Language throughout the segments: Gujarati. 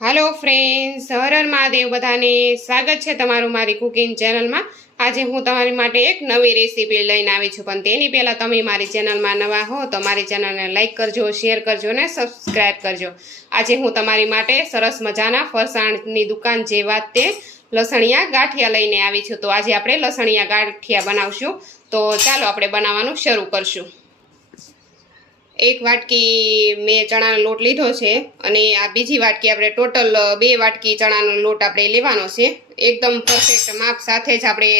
હાલો ફ્રેન્ડ્સ હર હર મહાદેવ બધાને સ્વાગત છે તમારું મારી કુકિંગ ચેનલમાં આજે હું તમારી માટે એક નવી રેસીપી લઈને આવી છું, પણ તેની પહેલાં તમે મારી ચેનલમાં નવા હો તો મારી ચેનલને લાઇક કરજો શેર કરજો ને સબસ્ક્રાઈબ કરજો. આજે હું તમારી માટે સરસ મજાના ફરસાણની દુકાન જે વાત તે લસણિયા ગાંઠિયા લઈને આવી છું. તો આજે આપણે લસણિયા ગાંઠિયા બનાવશું. તો ચાલો આપણે બનાવવાનું શરૂ કરશું. એક વાટકી મેં ચણાનો લોટ લીધો છે અને આ બીજી વાટકી આપણે ટોટલ બે વાટકી ચણાનો લોટ આપણે લેવાનો છે. એકદમ પરફેક્ટ માપ સાથે જ આપણે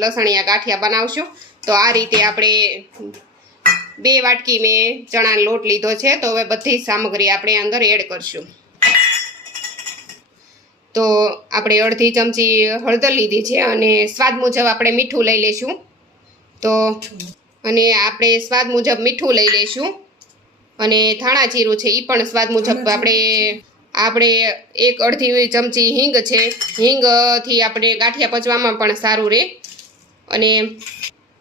લસણિયા ગાંઠિયા બનાવશું. તો આ રીતે આપણે બે વાટકી મેં ચણાનો લોટ લીધો છે. તો હવે બધી સામગ્રી આપણે અંદર એડ કરશું. તો આપણે અડધી ચમચી હળદર લીધી છે અને સ્વાદ મુજબ આપણે મીઠું લઈ લઈશું તો અને આપણે સ્વાદ મુજબ મીઠું લઈ લઈશું અને ધાણા જીરું છે એ પણ સ્વાદ મુજબ આપણે આપણે એક અડધી ચમચી હિંગ છે હિંગથી આપણે ગાંઠિયા પચવામાં પણ સારું રહે અને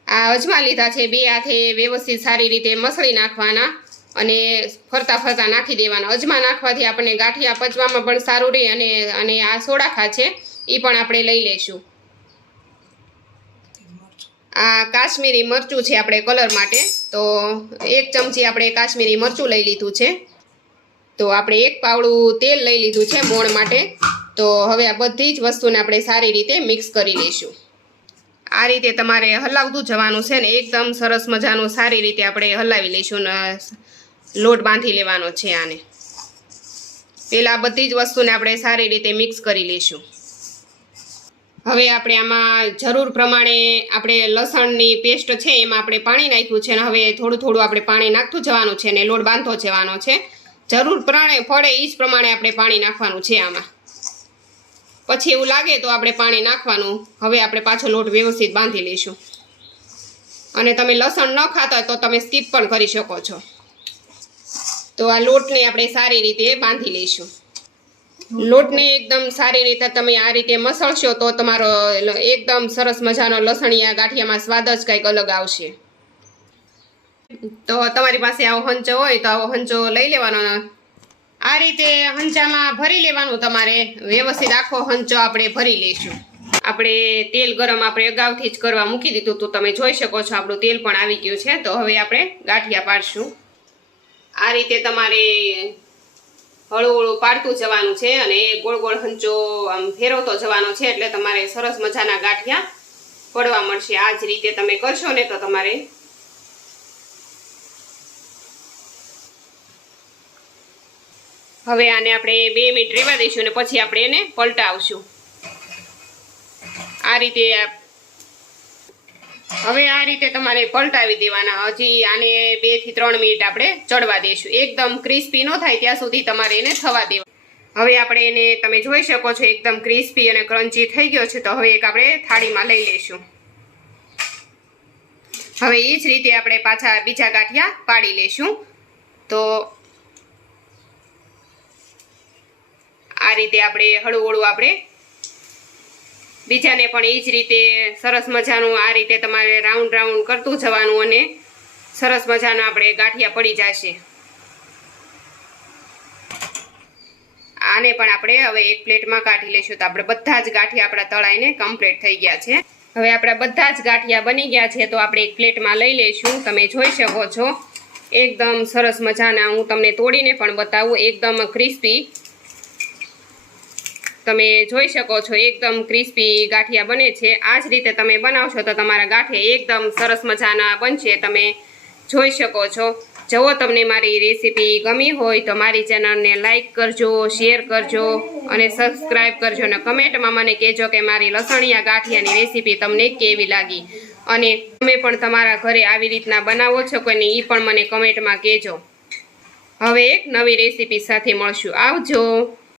આ અજમા લીધા છે બે હાથે વ્યવસ્થિત સારી રીતે મસળી નાખવાના અને ફરતા ફરતા નાખી દેવાના. અજમા નાખવાથી આપણે ગાંઠિયા પચવામાં પણ સારું રહે અને અને આ સોડાખા છે એ પણ આપણે લઈ લઈશું આ કાશ્મીરી મરચું છે આપણે કલર માટે. તો એક ચમચી આપણે કાશ્મીરી મરચું લઈ લીધું છે. તો આપણે એક પાવડું તેલ લઈ લીધું છે મોણ માટે. તો હવે આ બધી જ વસ્તુને આપણે સારી રીતે મિક્સ કરી લઈશું. આ રીતે તમારે હલાવતું જવાનું છે ને એકદમ સરસ મજાનું સારી રીતે આપણે હલાવી લઈશું ને લોટ બાંધી લેવાનો છે આને. પહેલાં બધી જ વસ્તુને આપણે સારી રીતે મિક્સ કરી લઈશું. હવે આપણે આમાં જરૂર પ્રમાણે આપણે લસણની પેસ્ટ છે એમાં આપણે પાણી નાખ્યું છે અને હવે થોડું થોડું આપણે પાણી નાખતું જવાનું છે ને લોટ બાંધતો જવાનો છે. જરૂર પ્રમાણે ફળે એ જ પ્રમાણે આપણે પાણી નાખવાનું છે આમાં. પછી એવું લાગે તો આપણે પાણી નાખવાનું. હવે આપણે પાછો લોટ વ્યવસ્થિત બાંધી લઈશું. અને તમે લસણ ન ખાતા તો તમે સ્કીપ પણ કરી શકો છો. તો આ લોટને આપણે સારી રીતે બાંધી લઈશું. લોટને એકદમ સારી રીતે તમે આ રીતે મસળશો તો તમારો એકદમ સરસ મજાનો લસણિયા ગાંઠિયામાં સ્વાદ જ કંઈક અલગ આવશે. તો તમારી પાસે આવો હંચો હોય તો આવો હંચો લઈ લેવાનો. આ રીતે હંચામાં ભરી લેવાનું તમારે. વ્યવસ્થિત આખો હંચો આપણે ભરી લઈશું. આપણે તેલ ગરમ આપણે અગાઉથી જ કરવા મૂકી દીધું તો તમે જોઈ શકો છો આપણું તેલ પણ આવી ગયું છે. તો હવે આપણે ગાંઠિયા પાડશું. આ રીતે તમારે હળવું પાડતું જવાનું છે અને એ ગોળ ગોળ હંચો આમ ફેરવતો જવાનો છે એટલે તમારે સરસ મજાના ગાંઠિયા પડવા મળશે. આ જ રીતે તમે કરશો ને તો તમારે હવે આને આપણે બે મિનિટ રેવા દઈશું ને પછી આપણે એને પલટાવશું. આ રીતે હવે આ રીતે તમારે પલટાવી દેવાના. હજી આને બેથી ત્રણ મિનિટ આપણે ચડવા દઈશું એકદમ ક્રિસ્પી ન થાય ત્યાં સુધી તમારે એને થવા દેવા. હવે આપણે એને, તમે જોઈ શકો છો, એકદમ ક્રિસ્પી અને ક્રન્ચી થઈ ગયો છે, તો હવે એક આપણે થાળીમાં લઈ લઈશું. હવે એ જ રીતે આપણે પાછા બીજા ગાંઠિયા પાડી લઈશું. તો આ રીતે આપણે હળવું હળવું આપણે બીજાને પણ એ જ રીતે સરસ મજાનું આ રીતે તમારે રાઉન્ડ રાઉન્ડ કરતું જવાનું અને સરસ મજાના આપણે ગાંઠિયા પડી જશે. આને પણ આપણે હવે એક પ્લેટમાં કાઢી લઈશું તો આપણે બધા જ ગાંઠિયા આપણા તળાઈને કમ્પ્લીટ થઈ ગયા છે. હવે આપણા બધા જ ગાંઠિયા બની ગયા છે તો આપણે એક પ્લેટમાં લઈ લઈશું. તમે જોઈ શકો છો. એકદમ સરસ મજાના હું તમને તોડીને પણ બતાવું. એકદમ ક્રિસ્પી તમે જોઈ શકો છો, એકદમ ક્રિસ્પી ગાંઠિયા બને છે. આ જ રીતે તમે બનાવશો તો તમારા ગાંઠિયા એકદમ સરસ મજાના બનશે. તમે જોઈ શકો છો. જો તમને મારી રેસીપી ગમી હોય તો મારી ચેનલને લાઇક કરજો શેર કરજો અને સબસ્ક્રાઈબ કરજો. અને કમેન્ટમાં મને કહેજો કે મારી લસણિયા ગાંઠિયાની રેસીપી તમને કેવી લાગી? અને તમે પણ તમારા ઘરે આવી રીતના બનાવો છો કે એ પણ મને કમેન્ટમાં કહેજો. હવે એક નવી રેસીપી સાથે મળશું. આવજો.